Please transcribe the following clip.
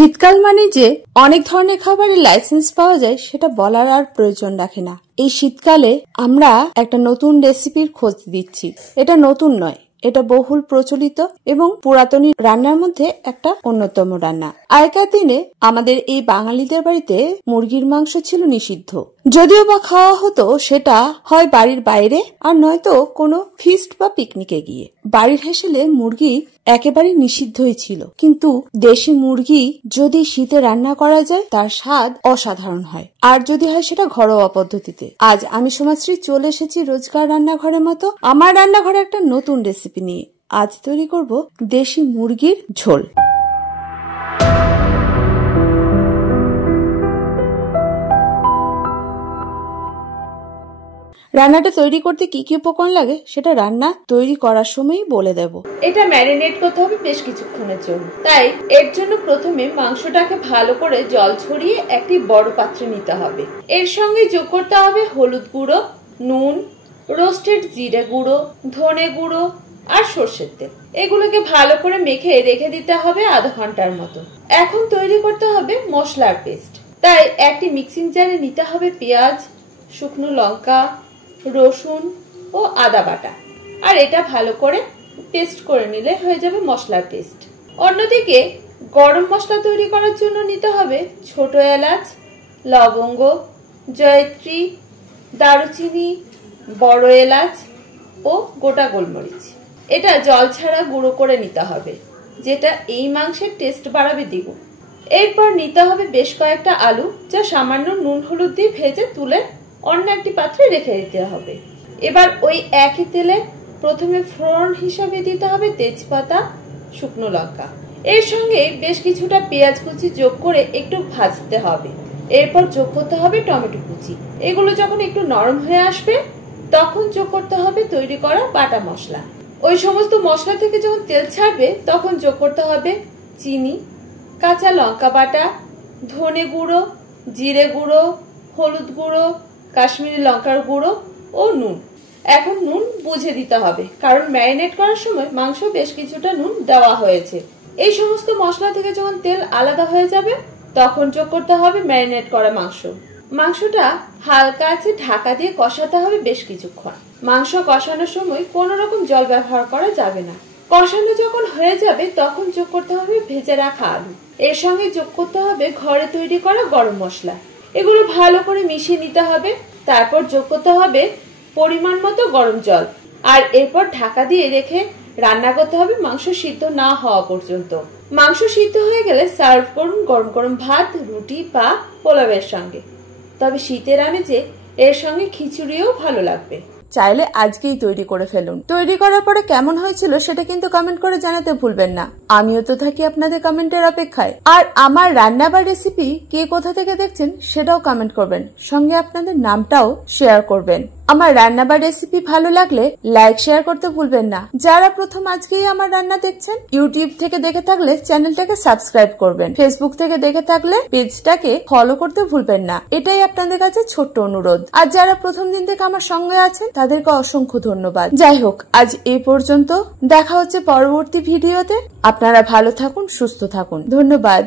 শীতকাল মানে যে অনেক ধরনের খাবারের লাইসেন্স পাওয়া যায় সেটা বলার আর প্রয়োজন রাখে না। এই শীতকালে আমরা একটা নতুন রেসিপির খোঁজ দিচ্ছি। এটা নতুন নয়, এটা বহুল প্রচলিত এবং পুরাতনী রান্নার মধ্যে একটা অন্যতম রান্না। আগেকার দিনে আমাদের এই বাঙালিদের বাড়িতে মুরগির মাংস ছিল নিষিদ্ধ। যদিও বা খাওয়া হতো সেটা হয় বাড়ির বাইরে আর নয়তো কোনো ফিস্ট বা পিকনিকে গিয়ে। বাড়ির হেসেলে মুরগি একেবারে নিষিদ্ধই ছিল, কিন্তু দেশি মুরগি যদি শীতে রান্না করা যায় তার স্বাদ অসাধারণ হয়, আর যদি হয় সেটা ঘরোয়া পদ্ধতিতে। আজ আমি সোমাশ্রী চলে এসেছি রোজকার রান্নাঘরের মতো আমার রান্নাঘরে একটা নতুন রেসিপি নিয়ে। আজ তৈরি করব দেশি মুরগির ঝোল। রান্নাটা তৈরি করতে কি কি উপকরণ লাগে সেটা রান্না তৈরি করার সময়ই বলে দেব। এটা ম্যারিনেট করতে হবে বেশ কিছুক্ষণের জন্য, তাই এর জন্য প্রথমে মাংসটাকে ভালো করে জল ছড়িয়ে একটি বড় পাত্রে নিতে হবে। এর সঙ্গে যোগ করতে হবে হলুদ গুঁড়ো, নুন, রোস্টেড জিরে গুঁড়ো, ধনে গুঁড়ো আর সর্ষের তেল। এগুলোকে ভালো করে মেখে রেখে দিতে হবে আধা ঘন্টার মতো। এখন তৈরি করতে হবে মশলার পেস্ট। তাই একটি মিক্সিং জারে নিতে হবে পেঁয়াজ, শুকনো লঙ্কা, রসুন ও আদা বাটা, আর এটা ভালো করে পেস্ট করে নিলে হয়ে যাবে মশলার পেস্ট। অন্যদিকে গরম মশলা তৈরি করার জন্য নিতে হবে ছোট এলাচ, লবঙ্গ, জয়ত্রী, দারুচিনি, বড় এলাচ ও গোটা গোলমরিচ। এটা জল ছাড়া গুঁড়ো করে নিতে হবে, যেটা এই মাংসের টেস্ট বাড়াবে দ্বিগুণ। এরপর নিতে হবে বেশ কয়েকটা আলু, যা সামান্য নুন হলুদ দিয়ে ভেজে তুলে অন্য একটি পাত্রে রেখে দিতে হবে। এবার ওই একই তেলে প্রথমে ফোড়ন হিসাবে দিতে হবে তেজপাতা, শুকনো লঙ্কা। এর সঙ্গে বেশ কিছুটা পেঁয়াজ কুচি যোগ করে একটু ভাজতে হবে। এরপর যোগ করতে হবে টমেটো কুচি। এগুলো যখন একটু নরম হয়ে আসবে তখন যোগ করতে হবে তৈরি করা বাটা মশলা। ওই সমস্ত মশলা থেকে যখন তেল ছাড়বে তখন যোগ করতে হবে চিনি, কাঁচা লঙ্কা বাটা, ধনে গুঁড়ো, জিরে গুঁড়ো, হলুদ গুঁড়ো, কাশ্মীরি লঙ্কার গুঁড়ো ও নুন। এখন নুন বুঝে দিতে হবে, কারণ ম্যারিনেট করার সময় মাংস বেশ কিছুটা নুন দেওয়া হয়েছে। এই সমস্ত মশলা থেকে যখন তেল আলাদা হয়ে যাবে তখন যোগ করতে হবে ম্যারিনেট করা মাংস। মাংসটা হালকা আছে ঢাকা দিয়ে কষাতে হবে বেশ কিছুক্ষণ। মাংস কষানোর সময় কোনো রকম জল ব্যবহার করা যাবে না। কষানো যখন হয়ে যাবে তখন যোগ করতে হবে ভেজে রাখা আলু। এর সঙ্গে যোগ করতে হবে ঘরে তৈরি করা গরম মশলা। এগুলো ভালো করে মিশিয়ে নিতে হবে। তারপর যোগ করতে হবে পরিমাণ মতো গরম জল, আর এরপর ঢাকা দিয়ে রেখে রান্না করতে হবে মাংস সিদ্ধ না হওয়া পর্যন্ত। মাংস সিদ্ধ হয়ে গেলে সার্ভ করুন গরম গরম ভাত, রুটি বা পোলাওয়ের সঙ্গে। তবে শীতের আমেজে এর সঙ্গে খিচুড়িও ভালো লাগবে। চাইলে আজকেই তৈরি করে ফেলুন। তৈরি করার পরে কেমন হয়েছিল সেটা কিন্তু কমেন্ট করে জানাতে ভুলবেন না। আমিও তো থাকি আপনাদের কমেন্টের অপেক্ষায়। আর আমার রান্না বা রেসিপি কে কোথা থেকে দেখছেন সেটাও কমেন্ট করবেন, সঙ্গে আপনাদের নামটাও শেয়ার করবেন। আমার রান্না বা রেসিপি ভালো লাগলে লাইক শেয়ার করতে ভুলবেন না। যারা প্রথম আজকেই আমার রান্না দেখছেন, ইউটিউব থেকে দেখে থাকলে চ্যানেলটাকে সাবস্ক্রাইব করবেন, ফেসবুক থেকে দেখে থাকলে পেজটাকে ফলো করতে ভুলবেন না। এটাই আপনাদের কাছে ছোট্ট অনুরোধ। আর যারা প্রথম দিন থেকে আমার সঙ্গে আছেন তাদেরকে অসংখ্য ধন্যবাদ। যাই হোক, আজ এই পর্যন্ত। দেখা হচ্ছে পরবর্তী ভিডিওতে। আপনারা ভালো থাকুন, সুস্থ থাকুন। ধন্যবাদ।